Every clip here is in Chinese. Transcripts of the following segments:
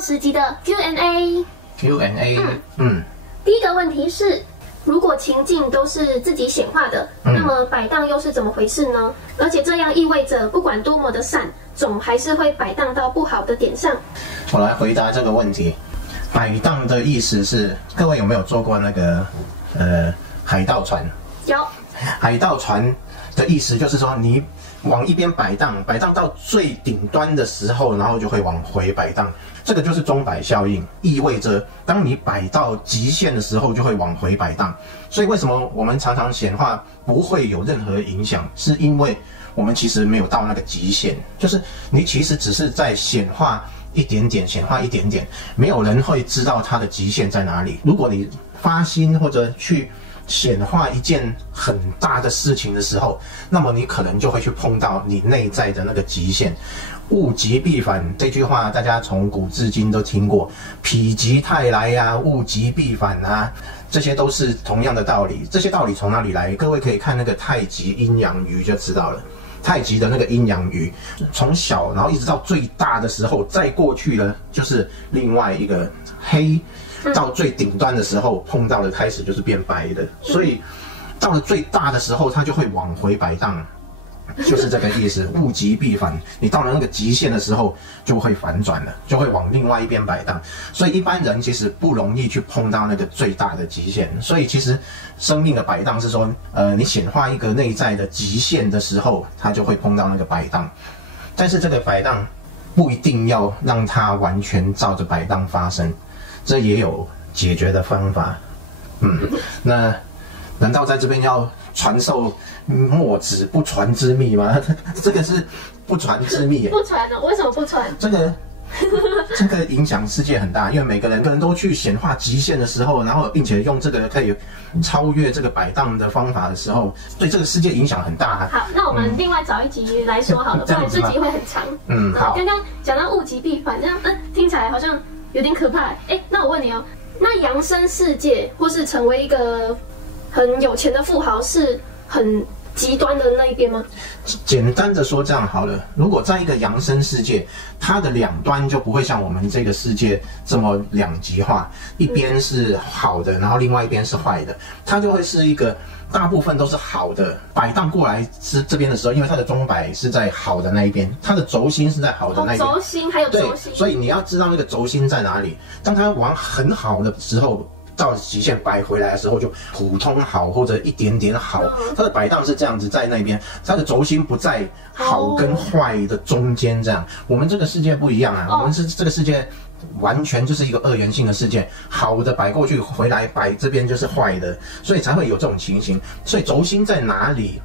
10集的 Q&A。第一个问题是，如果情境都是自己显化的，那么摆荡又是怎么回事呢？而且这样意味着，不管多么的善，总还是会摆荡到不好的点上。我来回答这个问题。摆荡的意思是，各位有没有坐过那个海盗船？有。海盗船的意思就是说，你往一边摆荡，摆荡到最顶端的时候，然后就会往回摆荡。这个就是钟摆效应，意味着当你摆到极限的时候，就会往回摆荡。所以为什么我们常常显化不会有任何影响，是因为我们其实没有到那个极限，就是你其实只是在显化一点点，显化一点点，没有人会知道它的极限在哪里。如果你发心或者去显化一件很大的事情的时候，那么你可能就会去碰到你内在的那个极限。物极必反这句话，大家从古至今都听过，否极泰来呀，物极必反啊，这些都是同样的道理。这些道理从哪里来？各位可以看那个太极阴阳鱼就知道了。太极的那个阴阳鱼，从小然后一直到最大的时候，再过去了就是另外一个黑，到最顶端的时候碰到了开始就是变白的，所以到了最大的时候，它就会往回摆荡。就是这个意思，物极必反。你到了那个极限的时候，就会反转了，就会往另外一边摆荡。所以一般人其实不容易去碰到那个最大的极限。所以其实生命的摆荡是说，你显化一个内在的极限的时候，它就会碰到那个摆荡。但是这个摆荡不一定要让它完全照着摆荡发生，这也有解决的方法。那难道在这边要传授墨子不传之秘吗？这个是不传之秘。不传的，为什么不传？这个影响世界很大，因为每个人都去显化极限的时候，然后并且用这个可以超越这个摆荡的方法的时候，对这个世界影响很大。好，那我们另外找一集来说好了，不然这集会很长。好。刚刚讲到物极必反，这样听起来好像有点可怕。那我问你哦，那扬升世界或是成为一个很有钱的富豪是很极端的那一边吗？简单的说这样好了，如果在一个扬升世界，它的两端就不会像我们这个世界这么两极化，一边是好的，然后另外一边是坏的，它就会是一个大部分都是好的，摆荡过来是这边的时候，因为它的钟摆是在好的那一边，它的轴心是在好的那一边。轴心还有轴心。对，所以你要知道那个轴心在哪里。当它往很好的时候，到极限摆回来的时候就普通好或者一点点好，它的摆荡是这样子在那边，它的轴心不在好跟坏的中间这样。我们这个世界不一样啊，我们是这个世界完全就是一个二元性的世界，好的摆过去回来摆这边就是坏的，所以才会有这种情形。所以轴心在哪里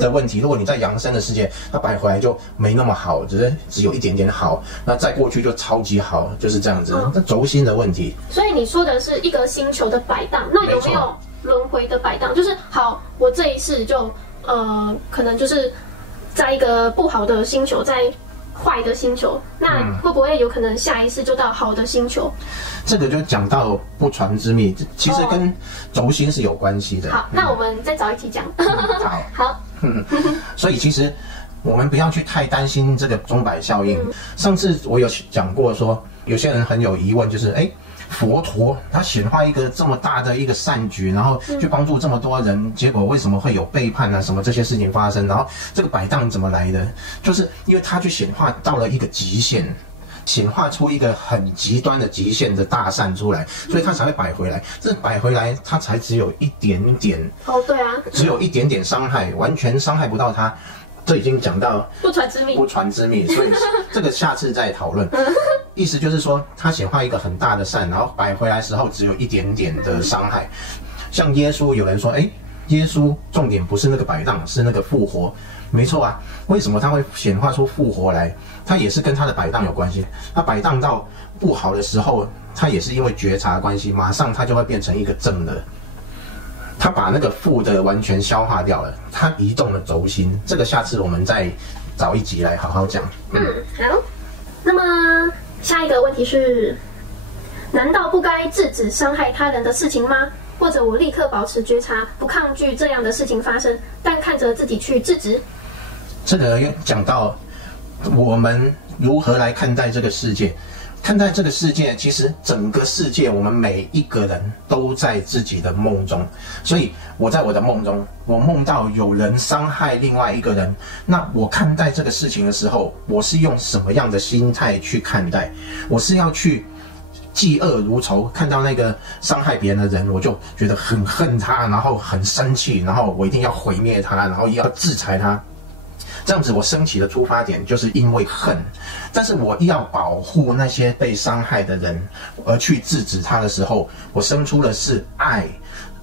的问题，如果你在扬升的世界，它摆回来就没那么好，只有一点点好，那再过去就超级好，就是这样子。这轴心的问题。所以你说的是一个星球的摆荡，那有没有轮回的摆荡？就是好，我这一世就可能就是在一个不好的星球，在坏的星球，那会不会有可能下一世就到好的星球？这个就讲到不传之秘，其实跟轴心是有关系的。好，那我们再找一题讲。好。所以其实我们不要去太担心这个钟摆效应。上次我有讲过说，有些人很有疑问，就是佛陀他显化一个这么大的一个善举，然后去帮助这么多人，结果为什么会有背叛啊什么这些事情发生？然后这个摆荡怎么来的？就是因为他去显化到了一个极限，显化出一个很极端的极限的大善出来，所以他才会摆回来。这摆回来，他才只有一点点。对啊，只有一点点伤害，完全伤害不到他。这已经讲到不传之秘，不传之秘，所以这个下次再讨论。意思就是说，他显化一个很大的善，然后摆回来时候只有一点点的伤害。像耶稣，有人说，耶稣重点不是那个摆荡，是那个复活。没错啊，为什么他会显化出复活来？他也是跟他的摆荡有关系。他摆荡到不好的时候，他也是因为觉察关系，马上他就会变成一个正的。他把那个负的完全消化掉了，他移动了轴心。这个下次我们再找一集来好好讲。好。那么下一个问题是，难道不该制止伤害他人的事情吗？或者我立刻保持觉察，不抗拒这样的事情发生，但看着自己去制止？这个讲到我们如何来看待这个世界。看待这个世界，其实整个世界我们每一个人都在自己的梦中，所以我在我的梦中，我梦到有人伤害另外一个人，那我看待这个事情的时候，我是用什么样的心态去看待？我是要去嫉恶如仇，看到那个伤害别人的人，我就觉得很恨他，然后很生气，然后我一定要毁灭他，然后要制裁他。这样子我升起的出发点就是因为恨，但是我要保护那些被伤害的人，而去制止他的时候，我生出的是爱。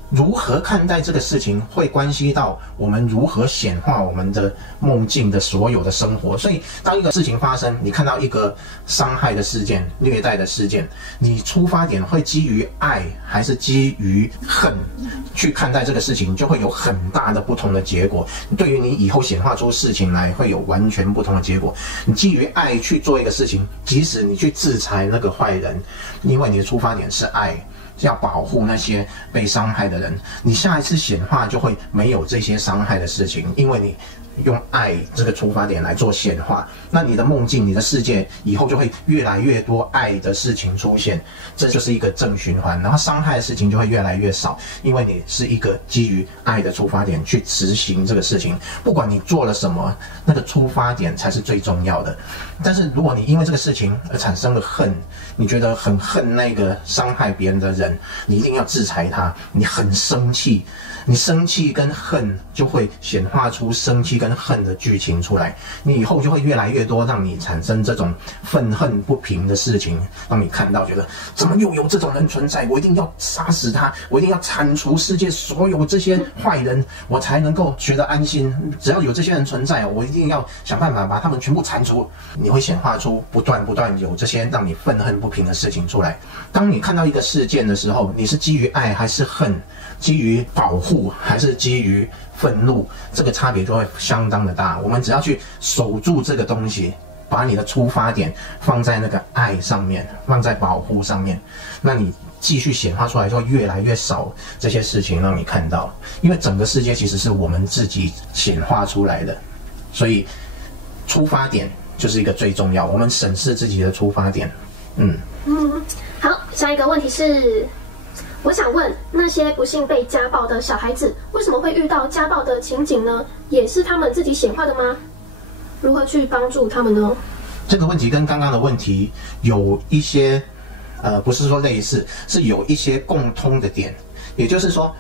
如何看待这个事情，会关系到我们如何显化我们的梦境的所有的生活。所以，当一个事情发生，你看到一个伤害的事件、虐待的事件，你出发点会基于爱还是基于恨去看待这个事情，就会有很大的不同的结果。对于你以后显化出事情来，会有完全不同的结果。你基于爱去做一个事情，即使你去制裁那个坏人，因为你的出发点是爱。要保护那些被伤害的人，你下一次显化就会没有这些伤害的事情，因为你用爱这个出发点来做显化，那你的梦境、你的世界以后就会越来越多爱的事情出现，这就是一个正循环，然后伤害的事情就会越来越少，因为你是一个基于爱的出发点去执行这个事情，不管你做了什么，那个出发点才是最重要的。但是如果你因为这个事情而产生了恨，你觉得很恨那个伤害别人的人，你一定要制裁他，你很生气，你生气跟恨就会显化出生气跟恨的剧情出来，你以后就会越来越多让你产生这种愤恨不平的事情，让你看到觉得怎么又有这种人存在，我一定要杀死他，我一定要铲除世界所有这些坏人，我才能够觉得安心。只要有这些人存在，我一定要想办法把他们全部铲除。你会显化出不断有这些让你愤恨不平的事情出来。当你看到一个事件的时候，你是基于爱还是恨？基于保护还是基于愤怒？这个差别就会相当的大。我们只要去守住这个东西，把你的出发点放在那个爱上面，放在保护上面，那你继续显化出来就会越来越少这些事情让你看到。因为整个世界其实是我们自己显化出来的，所以出发点就是一个最重要，我们审视自己的出发点。好，下一个问题是，我想问那些不幸被家暴的小孩子，为什么会遇到家暴的情景呢？也是他们自己显化的吗？如何去帮助他们呢？这个问题跟刚刚的问题有一些，不是说类似，是有一些共通的点。也就是说，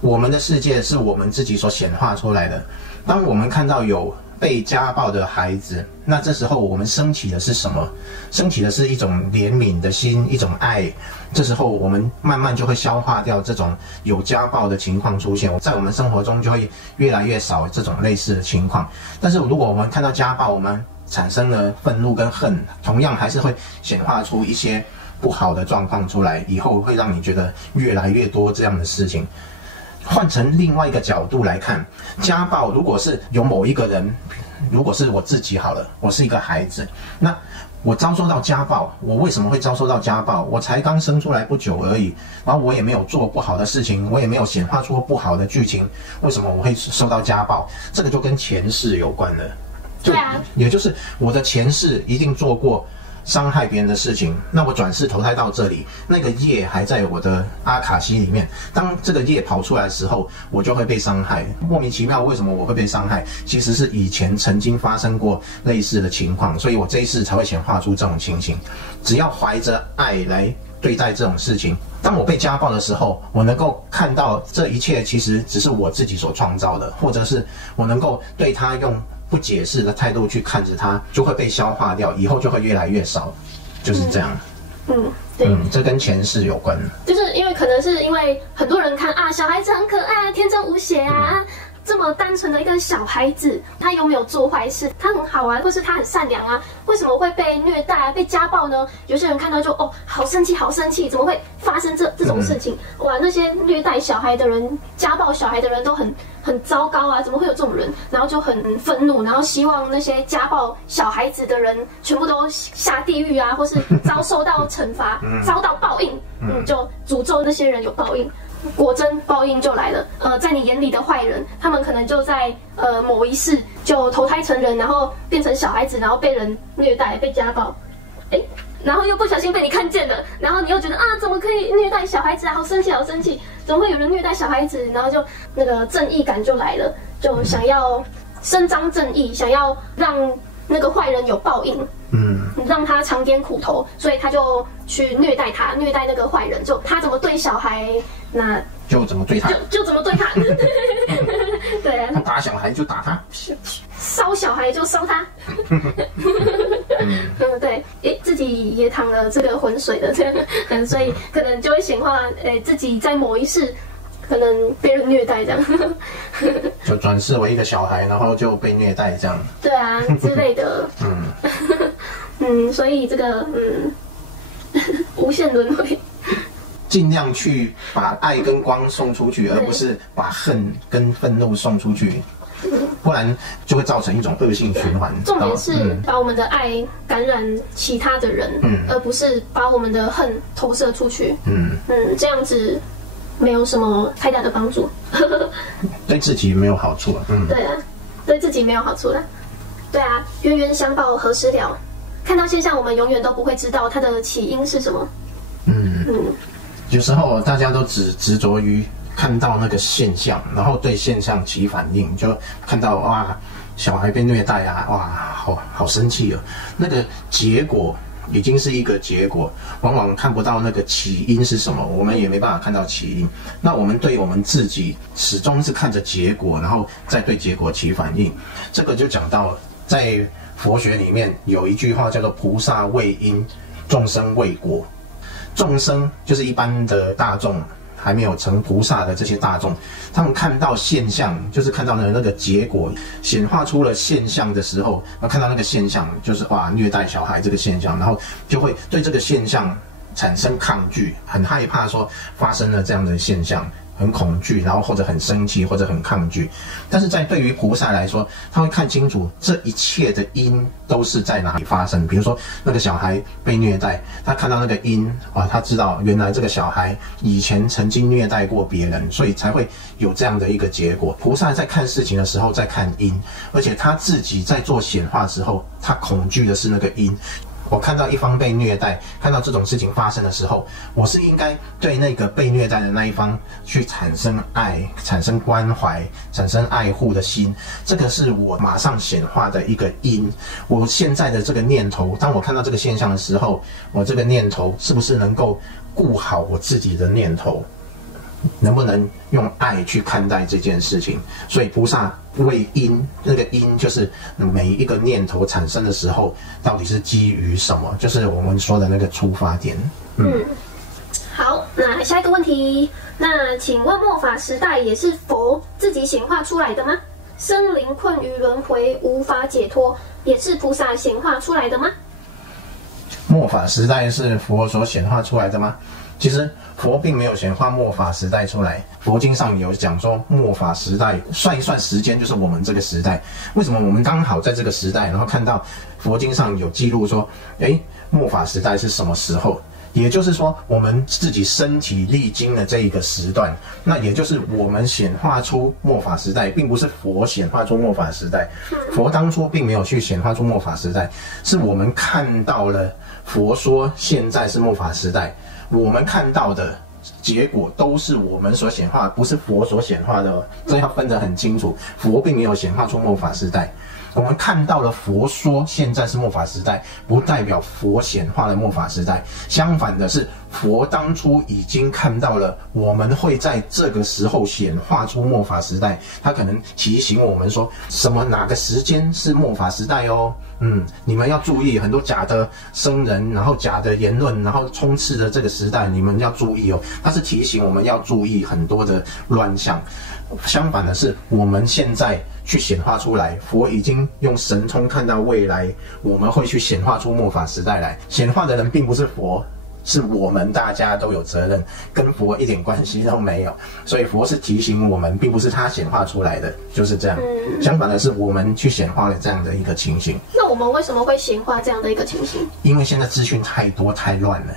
我们的世界是我们自己所显化出来的。当我们看到有被家暴的孩子，那这时候我们升起的是什么？升起的是一种怜悯的心，一种爱。这时候我们慢慢就会消化掉这种有家暴的情况出现，在我们生活中就会越来越少这种类似的情况。但是如果我们看到家暴，我们产生了愤怒跟恨，同样还是会显化出一些不好的状况出来，以后会让你觉得越来越多这样的事情。换成另外一个角度来看，家暴如果是有某一个人，如果是我自己好了，我是一个孩子，那我遭受到家暴，我为什么会遭受到家暴？我才刚生出来不久而已，然后我也没有做不好的事情，我也没有显化出不好的剧情，为什么我会受到家暴？这个就跟前世有关了。对啊，也就是我的前世一定做过伤害别人的事情，那我转世投胎到这里，那个业还在我的阿卡西里面。当这个业跑出来的时候，我就会被伤害。莫名其妙，为什么我会被伤害？其实是以前曾经发生过类似的情况，所以我这一世才会显化出这种情形。只要怀着爱来对待这种事情，当我被家暴的时候，我能够看到这一切其实只是我自己所创造的，或者是我能够对他用不解释的态度去看着它，就会被消化掉，以后就会越来越少，就是这样。对，这跟前世有关，就是因为可能是因为很多人看啊，小孩子很可爱啊，天真无邪啊。这么单纯的一个小孩子，他有没有做坏事？他很好啊，或是他很善良啊？为什么会被虐待、被家暴呢？有些人看到就好生气，好生气，怎么会发生这种事情？哇，那些虐待小孩的人、家暴小孩的人都很糟糕啊！怎么会有这种人？然后就很愤怒，然后希望那些家暴小孩子的人全部都下地狱啊，或是遭受到惩罚，遭到报应。就诅咒那些人有报应。果真报应就来了。在你眼里的坏人，他们可能就在某一世就投胎成人，然后变成小孩子，然后被人虐待、被家暴。然后又不小心被你看见了，然后你又觉得啊，怎么可以虐待小孩子啊，好生气，好生气，怎么会有人虐待小孩子？然后就那个正义感就来了，就想要伸张正义，想要让那个坏人有报应，让他尝点苦头，所以他就去虐待他，虐待那个坏人，就他怎么对小孩，那就怎么对他，就怎么对他，对啊，他打小孩就打他，烧小孩就烧他，对，自己也淌了这个浑水的，所以可能就会显化，自己在某一世可能被人虐待这样，就转世为一个小孩，然后就被虐待这样，对啊之类的，所以这个无限轮回。尽量去把爱跟光送出去，而不是把恨跟愤怒送出去，不然就会造成一种恶性循环。重点是把我们的爱感染其他的人，而不是把我们的恨投射出去。这样子没有什么太大的帮助，对自己没有好处。对啊，对自己没有好处啦。对啊，冤冤相报何时了？看到现象，我们永远都不会知道它的起因是什么。有时候大家都只执着于看到那个现象，然后对现象起反应，就看到哇，小孩被虐待啊，哇，好生气哦。那个结果已经是一个结果，往往看不到那个起因是什么，我们也没办法看到起因。那我们对我们自己始终是看着结果，然后再对结果起反应。这个就讲到在佛学里面有一句话叫做“菩萨为因，众生为果”。众生就是一般的大众，还没有成菩萨的这些大众，他们看到现象，就是看到那个结果显化出了现象的时候，看到那个现象就是哇，虐待小孩这个现象，然后就会对这个现象产生抗拒，很害怕说发生了这样的现象，很恐惧，然后或者很生气，或者很抗拒。但是对于菩萨来说，他会看清楚这一切的因都是在哪里发生。比如说那个小孩被虐待，他看到那个因他知道原来这个小孩以前曾经虐待过别人，所以才会有这样的一个结果。菩萨在看事情的时候在看因，而且他自己在做显化的时候，他恐惧的是那个因。我看到一方被虐待，看到这种事情发生的时候，我是应该对那个被虐待的那一方去产生爱、产生关怀、产生爱护的心，这个是我马上显化的一个因。我现在的这个念头，当我看到这个现象的时候，我这个念头是不是能够顾好我自己的念头？能不能用爱去看待这件事情？所以菩萨为因，那个因就是每一个念头产生的时候，到底是基于什么？就是我们说的那个出发点。好，那下一个问题，那请问末法时代也是佛自己显化出来的吗？生灵困于轮回无法解脱，也是菩萨显化出来的吗？末法时代是佛所显化出来的吗？其实佛并没有显化末法时代出来，佛经上有讲说末法时代算一算时间就是我们这个时代。为什么我们刚好在这个时代，然后看到佛经上有记录说末法时代是什么时候？也就是说我们自己身体历经了这一个时段，那也就是我们显化出末法时代，并不是佛显化出末法时代。佛当初并没有去显化出末法时代，是我们看到了佛说现在是末法时代，我们看到的结果都是我们所显化，不是佛所显化的，这要分得很清楚。佛并没有显化出末法时代，我们看到了佛说现在是末法时代，不代表佛显化了末法时代。相反的是，佛当初已经看到了我们会在这个时候显化出末法时代，他可能提醒我们说哪个时间是末法时代哦。你们要注意很多假的僧人，然后假的言论，然后充斥着这个时代，你们要注意哦。他是提醒我们要注意很多的乱象。相反的是，我们现在去显化出来，佛已经用神通看到未来，我们会去显化出末法时代来。显化的人并不是佛，是我们大家都有责任，跟佛一点关系都没有。所以佛是提醒我们，并不是他显化出来的，就是这样。相反的是，我们去显化了这样的一个情形。那我们为什么会显化这样的一个情形？因为现在资讯太多太乱了。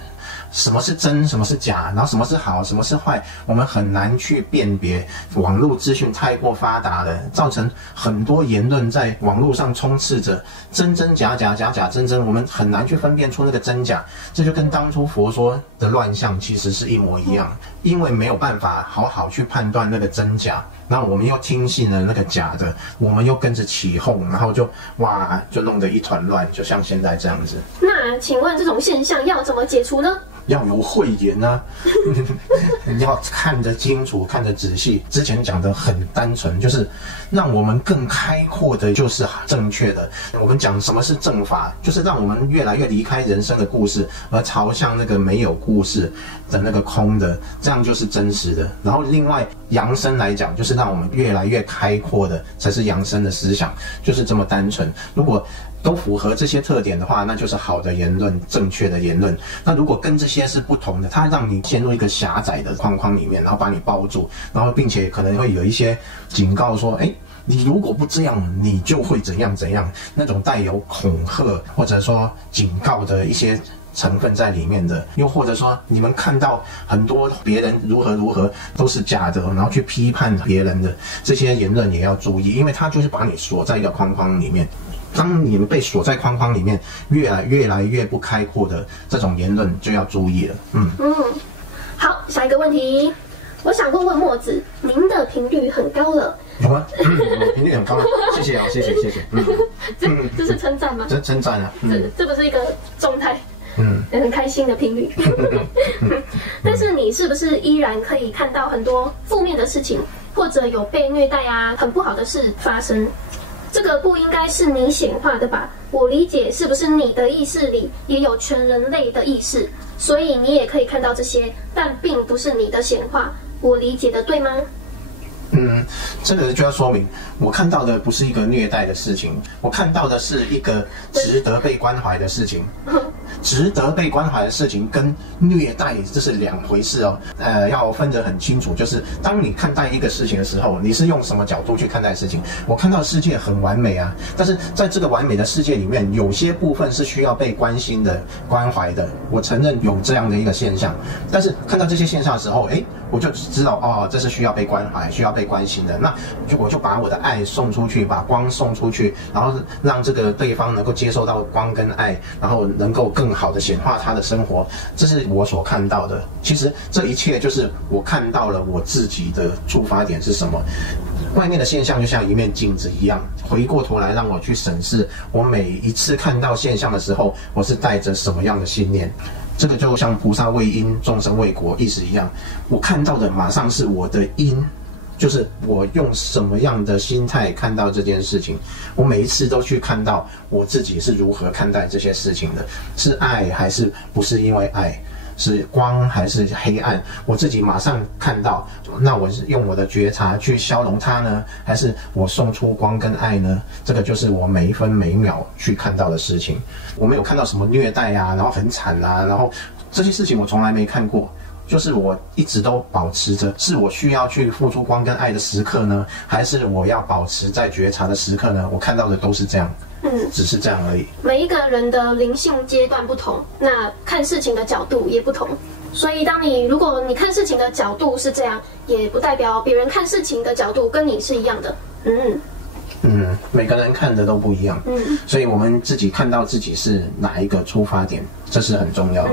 什么是真，什么是假，然后什么是好，什么是坏，我们很难去辨别。网络资讯太过发达了，造成很多言论在网络上充斥着真真假假，假假真真，我们很难去分辨出那个真假。这就跟当初佛说的乱象其实是一模一样，因为没有办法好好去判断那个真假，那我们又听信了那个假的，我们又跟着起哄，然后就弄得一团乱，就像现在这样子。那请问这种现象要怎么解除呢？要有慧眼啊，你要看得清楚，看得仔细。之前讲的很单纯，就是让我们更开阔的，就是正确的。我们讲什么是正法，就是让我们越来越离开人生的故事，而朝向那个没有故事的那个空的，这样就是真实的。然后另外扬升来讲，就是让我们越来越开阔的，才是扬升的思想，就是这么单纯。如果都符合这些特点的话，那就是好的言论，正确的言论。那如果跟这些是不同的，它让你陷入一个狭窄的框框里面，然后把你包住，然后并且可能会有一些警告说，你如果不这样，你就会怎样怎样，那种带有恐吓或者说警告的一些成分在里面的，又或者说你们看到很多别人如何都是假的，然后去批判别人的这些言论也要注意，因为它就是把你锁在一个框框里面。当你们被锁在框框里面，越来越不开阔的这种言论就要注意了。好，下一个问题，我想问墨子，您的频率很高了。有吗？我频率很高，谢谢啊，谢谢。这是称赞吗？这称赞啊。这不是一个状态。很开心的频率。但是你是不是依然可以看到很多负面的事情，或者有被虐待啊，很不好的事发生？这个不应该是你显化的吧？我理解是不是你的意识里也有全人类的意识，所以你也可以看到这些，但并不是你的显化。我理解的对吗？这个就要说明，我看到的不是一个虐待的事情，我看到的是一个值得被关怀的事情。值得被关怀的事情跟虐待这是两回事哦。要分得很清楚，就是当你看待一个事情的时候，你是用什么角度去看待事情？我看到世界很完美啊，但是在这个完美的世界里面，有些部分是需要被关心的、关怀的。我承认有这样的一个现象，但是看到这些现象的时候，我就知道这是需要被关怀、需要被关心的。那我就把我的爱送出去，把光送出去，然后让这个对方能够接受到光跟爱，然后能够更好的显化他的生活。这是我所看到的。其实这一切就是我看到了我自己的出发点是什么。外面的现象就像一面镜子一样，回过头来让我去审视我每一次看到现象的时候，我是带着什么样的信念。这个就像菩萨为因，众生为果意思一样，我看到的马上是我的因，就是我用什么样的心态看到这件事情。我每一次都去看到我自己是如何看待这些事情的，是爱还是不是因为爱，是光还是黑暗，我自己马上看到，那我是用我的觉察去消融它呢，还是我送出光跟爱呢？这个就是我每一分每一秒去看到的事情。我没有看到什么虐待啊，然后很惨啊，然后这些事情我从来没看过。就是我一直都保持着，是我需要去付出光跟爱的时刻呢，还是我要保持在觉察的时刻呢？我看到的都是这样，只是这样而已。每一个人的灵性阶段不同，那看事情的角度也不同。所以如果你看事情的角度是这样，也不代表别人看事情的角度跟你是一样的。每个人看的都不一样。所以我们自己看到自己是哪一个出发点，这是很重要的。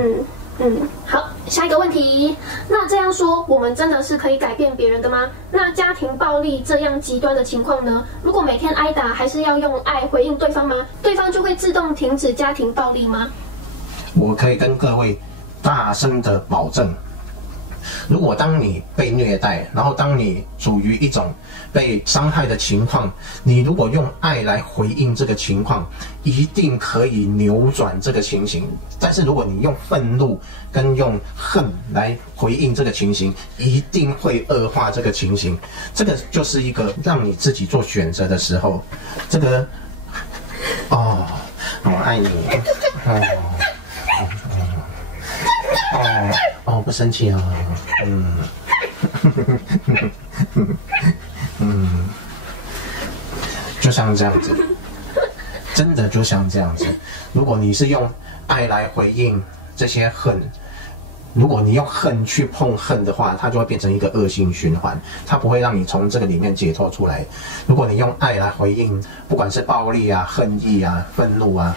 好，下一个问题。那这样说，我们真的是可以改变别人的吗？那家庭暴力这样极端的情况呢？如果每天挨打，还是要用爱回应对方吗？对方就会自动停止家庭暴力吗？我可以跟各位大声的保证，如果当你被虐待，然后当你处于一种被伤害的情况，你如果用爱来回应这个情况，一定可以扭转这个情形。但是如果你用愤怒跟用恨来回应这个情形，一定会恶化这个情形。这个就是一个让你自己做选择的时候。这个我爱你不生气啊。就像这样子，真的就像这样子。如果你是用爱来回应这些恨，如果你用恨去碰恨的话，它就会变成一个恶性循环，它不会让你从这个里面解脱出来。如果你用爱来回应，不管是暴力啊、恨意啊、愤怒啊，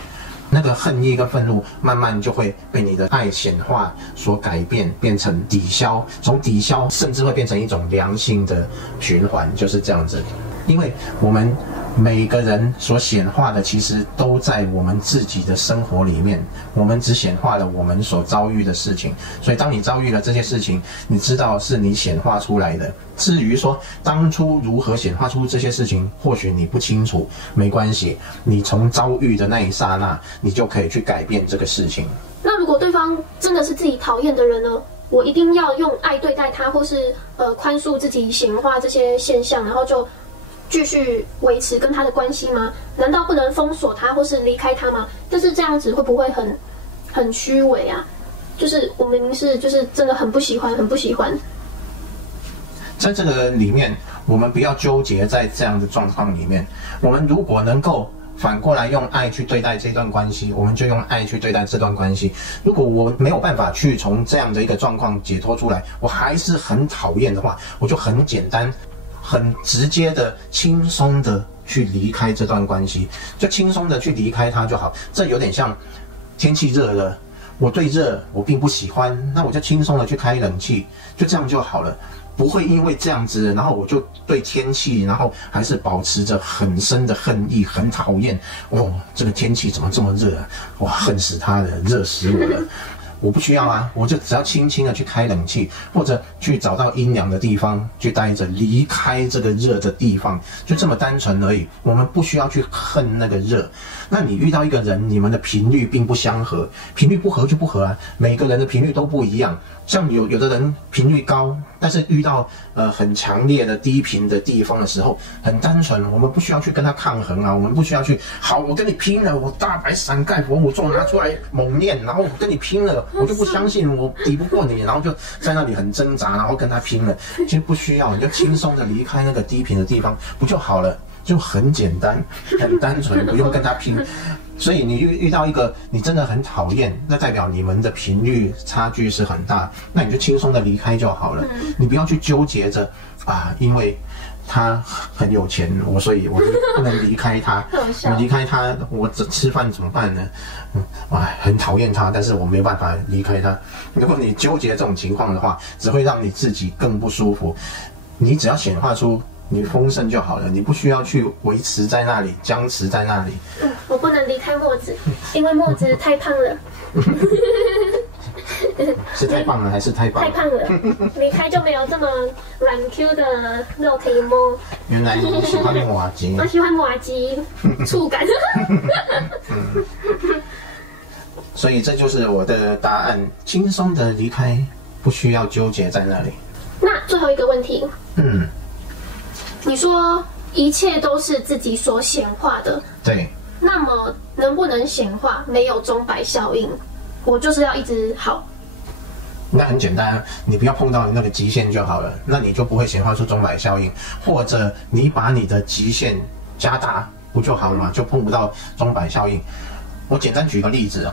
那个恨意跟愤怒慢慢就会被你的爱显化所改变，变成抵消，从抵消甚至会变成一种良性的循环，就是这样子。因为我们每个人所显化的，其实都在我们自己的生活里面，我们只显化了我们所遭遇的事情。所以当你遭遇了这些事情，你知道是你显化出来的。至于说当初如何显化出这些事情，或许你不清楚，没关系，你从遭遇的那一刹那，你就可以去改变这个事情。那如果对方真的是自己讨厌的人呢？我一定要用爱对待他，或是宽恕自己显化这些现象，然后就继续维持跟他的关系吗？难道不能封锁他或是离开他吗？但是这样子会不会很虚伪啊？就是我明明是就是真的很不喜欢，很不喜欢。在这个里面，我们不要纠结在这样的状况里面。我们如果能够反过来用爱去对待这段关系，我们就用爱去对待这段关系。如果我没有办法去从这样的一个状况解脱出来，我还是很讨厌的话，我就很简单、很直接的、轻松的去离开这段关系，就轻松的去离开它就好。这有点像天气热了，我对热我并不喜欢，那我就轻松的去开冷气，就这样就好了。不会因为这样子，然后我就对天气，然后还是保持着很深的恨意，很讨厌。哦，这个天气怎么这么热啊？哇，恨死他了，热死我了。我不需要啊，我就只要轻轻的去开冷气，或者去找到阴凉的地方去待着，离开这个热的地方，就这么单纯而已。我们不需要去恨那个热。那你遇到一个人，你们的频率并不相合，频率不合就不合啊。每个人的频率都不一样。像有的人频率高，但是遇到很强烈的低频的地方的时候，很单纯，我们不需要去跟他抗衡啊，我们不需要去好，我跟你拼了，我大白伞盖佛母咒拿出来猛念，然后我跟你拼了，我就不相信我抵不过你，然后就在那里很挣扎，然后跟他拼了。其实不需要，你就轻松的离开那个低频的地方不就好了？就很简单，很单纯，不用跟他拼。所以你遇到一个你真的很讨厌，那代表你们的频率差距是很大，那你就轻松的离开就好了。你不要去纠结着啊，因为他很有钱，所以我不能离开他。我离开他，我吃饭怎么办呢？很讨厌他，但是我没办法离开他。如果你纠结这种情况的话，只会让你自己更不舒服。你只要显化出你丰盛就好了，你不需要去维持在那里，僵持在那里。我不能离开墨子，因为墨子太胖了。是太胖了还是太棒？太胖了，离开就没有这么软 Q 的肉可以摸。原来你喜欢麻糬，我喜欢麻糬，触感。所以这就是我的答案，轻松的离开，不需要纠结在那里。那最后一个问题，你说一切都是自己所显化的，对。那么能不能显化没有钟摆效应？我就是要一直好。那很简单，你不要碰到那个极限就好了，那你就不会显化出钟摆效应。或者你把你的极限加大，不就好了吗？就碰不到钟摆效应。我简单举个例子，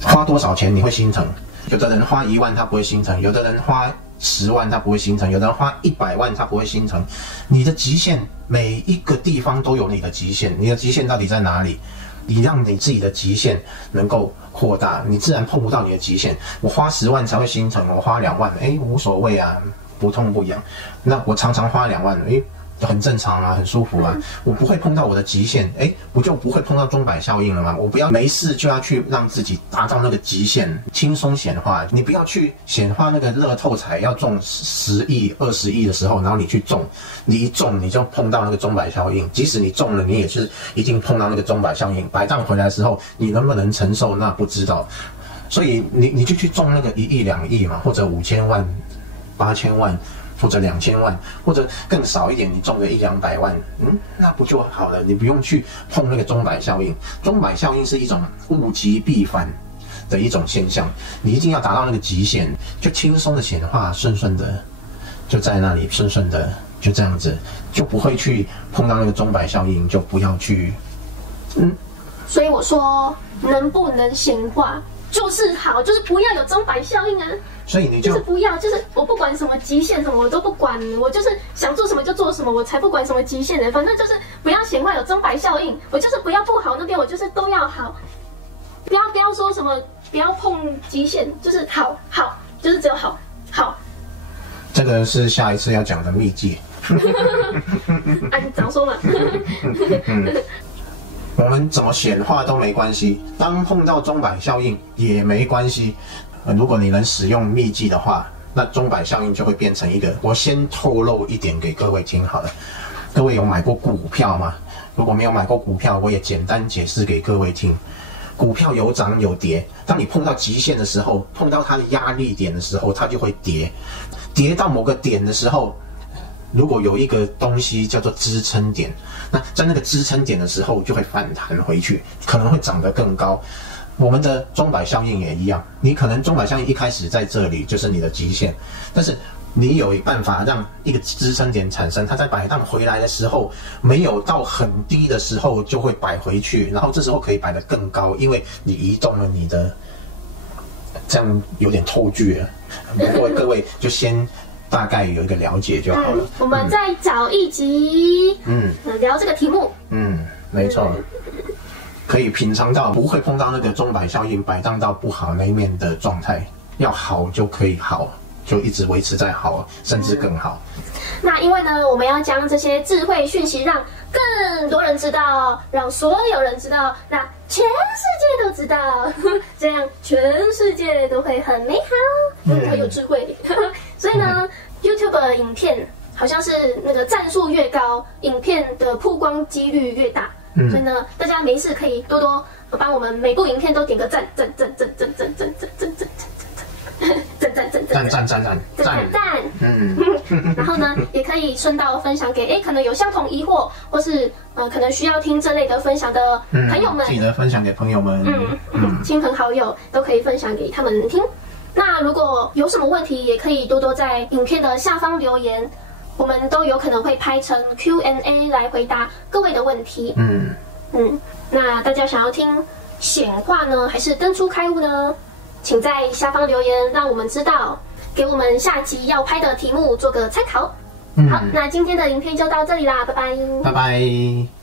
花多少钱你会心疼？有的人花1万他不会心疼，有的人花10万他不会心疼，有的人花100万他不会心疼。你的极限，每一个地方都有你的极限，你的极限到底在哪里？你让你自己的极限能够扩大，你自然碰不到你的极限。我花10万才会心疼，我花2万，无所谓啊，不痛不痒。那我常常花2万，很正常啊，很舒服啊，我不会碰到我的极限，我就不会碰到钟摆效应了吗？我不要没事就要去让自己达到那个极限，轻松显化。你不要去显化那个乐透彩要中10亿、20亿的时候，然后你去中，你一中你就碰到那个钟摆效应。即使你中了，你也是一定碰到那个钟摆效应。摆荡回来的时候，你能不能承受？那不知道。所以你就去中那个1亿、2亿嘛，或者5000万、8000万。或者2000万，或者更少一点，你中个100-200万，那不就好了？你不用去碰那个钟摆效应。钟摆效应是一种物极必反的一种现象，你一定要达到那个极限，就轻松的显化，顺顺的就在那里，顺顺的就这样子，就不会去碰到那个钟摆效应，就不要去。所以我说，能不能显化就是好，就是不要有钟摆效应啊。所以你就是不要，就是我不管什么极限什么我都不管，我就是想做什么就做什么，我才不管什么极限的，反正就是不要显化有钟摆效应，我就是不要不好那边，我就是都要好，不要说什么不要碰极限，就是好，就是只有好。这个是下一次要讲的秘籍。啊，你早说嘛。我们怎么显化都没关系，当碰到钟摆效应也没关系。如果你能使用秘技的话，那钟摆效应就会变成一个。我先透露一点给各位听好了。各位有买过股票吗？如果没有买过股票，我也简单解释给各位听。股票有涨有跌，当你碰到极限的时候，碰到它的压力点的时候，它就会跌。跌到某个点的时候，如果有一个东西叫做支撑点，那在那个支撑点的时候就会反弹回去，可能会涨得更高。我们的钟摆效应也一样，你可能钟摆效应一开始在这里就是你的极限，但是你有办法让一个支撑点产生，它在摆荡回来的时候，没有到很低的时候就会摆回去，然后这时候可以摆得更高，因为你移动了你的，这样有点透剧了。不过各位就先大概有一个了解就好了。我们再找一集，聊这个题目。没错。可以品尝到不会碰到那个钟摆效应摆荡到不好那一面的状态，要好就可以好，就一直维持在好，甚至更好。那因为呢，我们要将这些智慧讯息让更多人知道，让所有人知道，让全世界都知道，这样全世界都会很美好，很有智慧。所以呢，YouTube 影片好像是那个赞数越高，影片的曝光几率越大。所以呢，大家没事可以多多帮我们每部影片都点个赞，然后呢，也可以顺道分享给可能有相同疑惑，或是可能需要听这类的分享的朋友们，记得分享给朋友们，亲朋好友都可以分享给他们听。那如果有什么问题，也可以多多在影片的下方留言。我们都有可能会拍成 Q&A 来回答各位的问题。那大家想要听显化呢，还是登出开悟呢？请在下方留言，让我们知道，给我们下集要拍的题目做个参考。好，那今天的影片就到这里啦，拜拜。拜拜。